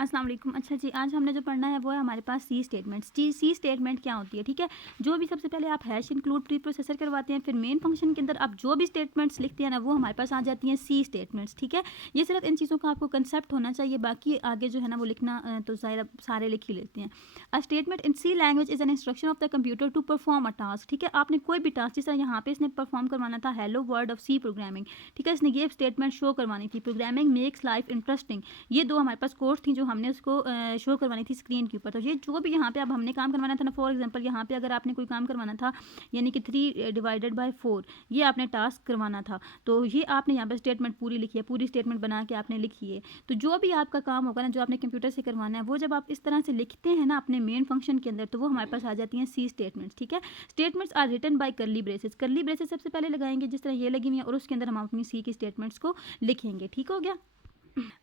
अस्सलाम वालेकुम। अच्छा जी, आज हमने जो पढ़ना है वो है हमारे पास सी स्टेटमेंट्स। सी स्टेटमेंट क्या होती है, ठीक है। जो भी सबसे पहले आप हैश इंक्लूड प्री प्रोसेसर करवाते हैं, फिर मेन फंक्शन के अंदर आप जो भी स्टेटमेंट्स लिखते हैं ना वो हमारे पास आ जाती हैं सी स्टेटमेंट्स, ठीक है। ये सिर्फ इन चीज़ों का आपको कंसेप्ट होना चाहिए, बाकी आगे जो है ना वो लिखना तो ज़ाहिर सारे लिख ही लेते हैं। A statement in C language is an instruction of the computer to perform a task, ठीक है। आपने कोई भी टास्क, जिस तरह यहाँ पे इसने परफॉर्म करवाना था hello world of C programming, ठीक है। इसने ये स्टेटमेंट शो करवानी थी, प्रोग्रामिंग मेक्स लाइफ इंटरेस्टिंग। ये दो हमारे पास कोर्स थी जो हमने उसको शो करवानी थी स्क्रीन के ऊपर। तो ये जो भी यहाँ पे अब हमने काम करवाना था ना, फॉर एग्जांपल यहाँ पे अगर आपने कोई काम करवाना था, यानी कि 3/4 ये आपने टास्क करवाना था, तो ये आपने यहाँ पे स्टेटमेंट पूरी लिखी है, पूरी स्टेटमेंट बना के आपने लिखी है। तो जो भी आपका काम होगा ना, जो आपने कंप्यूटर से करवाना है, वो जब आप इस तरह से लिखते हैं ना अपने मेन फंक्शन के अंदर, तो वो हमारे पास आ जाती हैं सी स्टेटमेंट्स, ठीक है। Statements are written by curly braces. Curly braces सबसे पहले लगाएंगे जिस तरह ये लगी हुई है, और उसके अंदर हम अपनी सी की स्टेटमेंट्स को लिखेंगे, ठीक हो गया।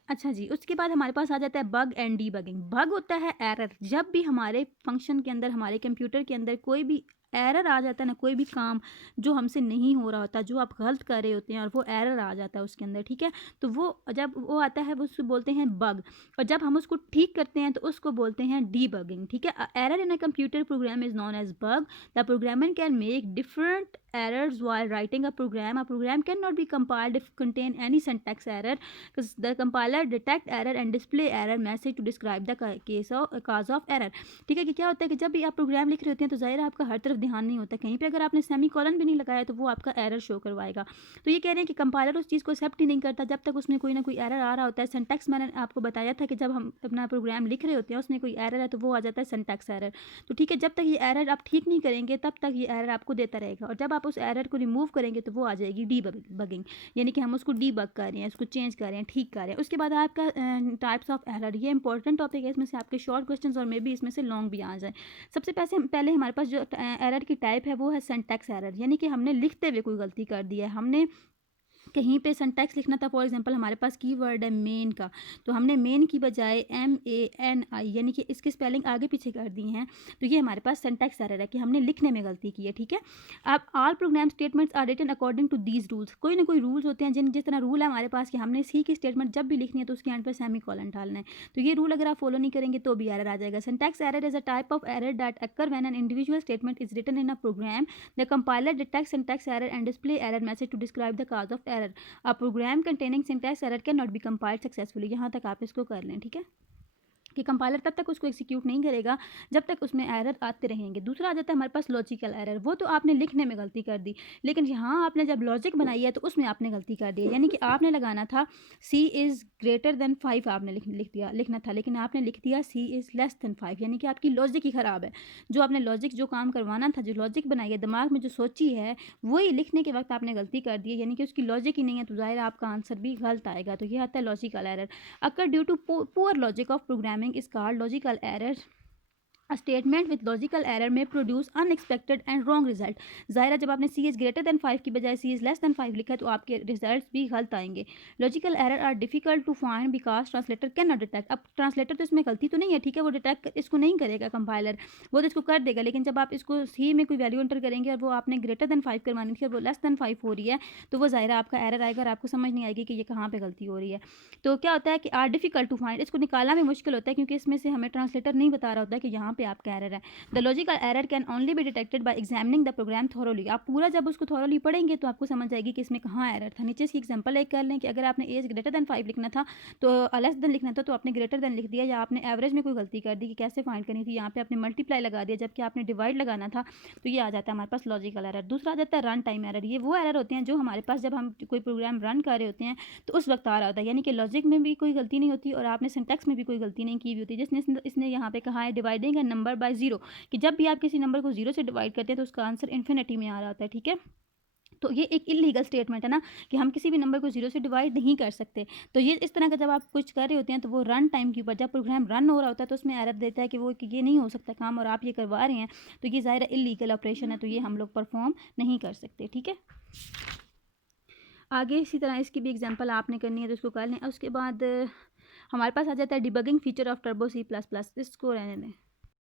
अच्छा जी, उसके बाद हमारे पास आ जाता है बग एंड डीबगिंग। बग होता है एरर, जब भी हमारे फंक्शन के अंदर, हमारे कंप्यूटर के अंदर कोई भी एरर आ जाता है ना, कोई भी काम जो हमसे नहीं हो रहा होता, जो आप गलत कर रहे होते हैं और वो एरर आ जाता है उसके अंदर, ठीक है। तो वो जब वो आता है वो उसको बोलते हैं बग, और जब हम उसको ठीक करते हैं तो उसको बोलते हैं डीबगिंग, ठीक है। Error in a computer program is known as bug. The programmer can make different errors while writing a program. A program cannot be compiled if contain any syntax error, because the compiler detect error and display error message to describe the cause of error, ठीक है। कि क्या होता है कि जब भी आप प्रोग्राम लिख रहे होते हैं तो ज़ाहिर है आपका हर तरफ ध्यान नहीं होता, कहीं पे अगर आपने सेमी कॉलन भी नहीं लगाया तो वो आपका एरर शो करवाएगा। तो ये कह रहे हैं कि कंपाइलर उस चीज़ को एक्सेप्ट ही नहीं करता जब तक उसमें कोई ना कोई एरर आ रहा होता है। सिंटैक्स मैंने आपको बताया था कि जब हम अपना प्रोग्राम लिख रहे होते हैं उसमें कोई एरर है तो वो आ जाता है सिंटैक्स एरर। तो ठीक है, जब तक ये एरर आप ठीक नहीं करेंगे तब तक ये एरर आपको देता रहेगा, और जब आप उस एरर को रिमूव करेंगे तो वो आ जाएगी डीबगिंग, यानी कि हम उसको डीबग कर रहे हैं, उसको चेंज कर रहे हैं, ठीक कर रहे हैं। उसके बाद आपका टाइप्स ऑफ एरर, ये इंपॉर्टेंट टॉपिक है, इसमें से आपके शॉर्ट क्वेश्चंस और मे भी इसमें से लॉन्ग भी आ जाए। सबसे पहले हमारे पास जो एरर की टाइप है वो है सिंटैक्स एरर, यानी कि हमने लिखते हुए कोई गलती कर दी है, हमने कहीं पे सिंटैक्स लिखना था। फॉर एग्जांपल हमारे पास कीवर्ड है मेन का, तो हमने मेन की बजाय MANI यानी कि इसकी स्पेलिंग आगे पीछे कर दी हैं, तो ये हमारे पास सिंटैक्स एरर है कि हमने लिखने में गलती की है, ठीक है। अब all program statements are written according to these rules. कोई ना कोई रूल्स होते हैं, जिस तरह रूल है हमारे पास कि हमने सी की स्टेटमेंट जब भी लिखनी है तो उसके एंड पर सेमी कॉलन डालना है, तो ये रूल अगर आप फॉलो नहीं करेंगे तो भी एरर आ जाएगा। Syntax error is a type of error that occur when an individual statement is written in a program. The compiler detects syntax error and display error message to describe the cause of error. A program containing syntax error can not be compiled successfully. यहाँ तक आप इसको कर लें, ठीक है, कि compiler तब तक उसको एग्जीक्यूट नहीं करेगा जब तक उसमें एरर आते रहेंगे। दूसरा आ जाता है हमारे पास लॉजिकल एरर। वो तो आपने लिखने में गलती कर दी, लेकिन यहाँ आपने जब लॉजिक बनाई है तो उसमें आपने गलती कर दी है, यानी कि आपने लगाना था सी इज़ ग्रेटर देन 5, आपने लिखना था, लेकिन आपने लिख दिया सी इज़ लेस देन 5, यानी कि आपकी लॉजिक ही ख़राब है। जो आपने लॉजिक, जो काम करवाना था, जो लॉजिक बनाई है, दिमाग में जो सोची है, वही लिखने के वक्त आपने गलती कर दी है, यानी कि उसकी लॉजिक ही नहीं है, तो ज़ाहिर आपका आंसर भी गलत आएगा। तो ये आता है logical error. Occur due to poor logic of programming is called logical error। A statement with logical error may produce unexpected and wrong result। ज़ाहिर है जब आपने C is greater than 5 की बजाय C is less than 5 लिखा है तो आपके रिजल्ट भी गलत आएंगे। Logical error are difficult to find because translator can not detect. अब ट्रांसलेटर तो इसमें गलती तो नहीं है, ठीक है, वो डिटेक्ट इसको नहीं करेगा कंपाइलर, वो तो इसको कर देगा, लेकिन जब आप इसको C में कोई वैल्यू एंटर करेंगे और वो आपने ग्रेटर देन 5 करवानी थी और वो लेस देन 5 हो रही है, तो वो ज़ाहिर है आपका एरर आएगा और आपको समझ नहीं आएगी कि ये कहाँ पर गलती हो रही है। तो क्या होता है कि आर डिफिकल्ट टू फाइंड, इसको निकालना भी मुश्किल होता है क्योंकि इसमें से हमें ट्रांसलेटर नहीं बता रहा होता है कि यहाँ पे आपका एरर है। The logical error can only be detected by examining the program thoroughly. आप पूरा जब उसको थॉरोली पढ़ेंगे तो आपको समझ आएगी कि इसमें कहाँ एरर था। नीचे इसकी एग्जांपल एक कर लें कि अगर आपने एज ग्रेटर देन 5 लिखना था तो लेस देन लिखना था, तो आपने ग्रेटर देन लिख दिया, या आपने एवरेज में कोई गलती कर दी कि कैसे फाइंड करनी थी, यहाँ पे आपने मल्टीप्लाई लगा दिया जबकि आपने डिवाइड लगाना था, तो ये आ जाता है हमारे पास लॉजिकल एरर। दूसरा आ जाता है रन टाइम एरर। ये वो एरर होते हैं जो हमारे पास जब हम कोई प्रोग्राम रन कर रहे होते हैं तो उस वक्त आ रहा होता है, यानी कि लॉजिक में भी कोई गलती नहीं होती और आपने सिंटैक्स में भी कोई गलती नहीं की हुई होती। जिसने इसने यहाँ पे कहा है डिवाइडिंग ए नंबर बाय 0, कि जब भी आप किसी नंबर को 0 से डिवाइड करते हैं तो उसका आंसर इन्फिनिटी में आ रहा होता है, ठीक है। तो ये एक इलीगल स्टेटमेंट है ना, कि हम किसी भी नंबर को 0 से डिवाइड नहीं कर सकते। तो ये इस तरह का जब आप कुछ कर रहे होते हैं तो वो रन टाइम के ऊपर, जब प्रोग्राम रन हो रहा होता है तो उसमें एरर देता है कि ये नहीं हो सकता काम और आप ये करवा रहे हैं, तो ये ज़ाहिर इलीगल ऑपरेशन है, तो ये हम लोग परफॉर्म नहीं कर सकते, ठीक है। आगे इसी तरह इसकी भी एग्जांपल आपने करनी है तो उसको कर लें। उसके बाद हमारे पास आ जाता है debugging feature of turbo C++। इसको रहने दें।